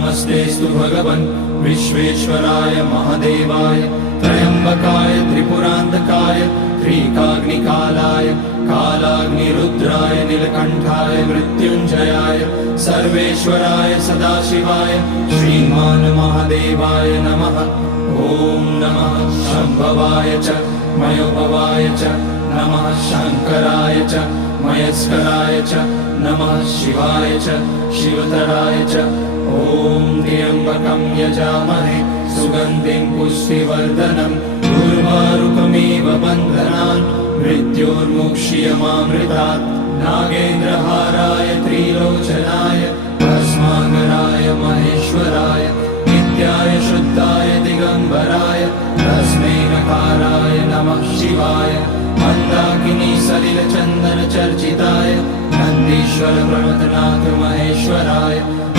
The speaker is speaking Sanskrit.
नमस्तेस्तु भगवन् विश्वेश्वराय महादेवाय त्र्यम्बकाय त्रिपुरान्तकाय त्रिकाग्निकालाय कालाग्निरुद्राय नीलकण्ठाय मृत्युञ्जयाय सर्वेश्वराय सदाशिवाय श्रीमान् महादेवाय नमः। ॐ नमः शम्भवाय च मयोभवाय च नमः शङ्कराय च मयस्कराय च नमः शिवाय च शिवतराय च। ॐ त्र्यम्बकं यजामहे सुगन्धिं पुष्टिवर्धनम् उर्वारुकमिव बन्धनान् मृत्योर्मुक्ष्यमामृतात्। नागेन्द्रहाराय त्रिलोचनाय भस्माकराय महेश्वराय नित्याय शुद्धाय दिगम्बराय तस्मै नकाराय नमः शिवाय। मन्दाकिनी सलिलचन्दन चर्चिताय नन्दीश्वर प्रमथनाथ महेश्वराय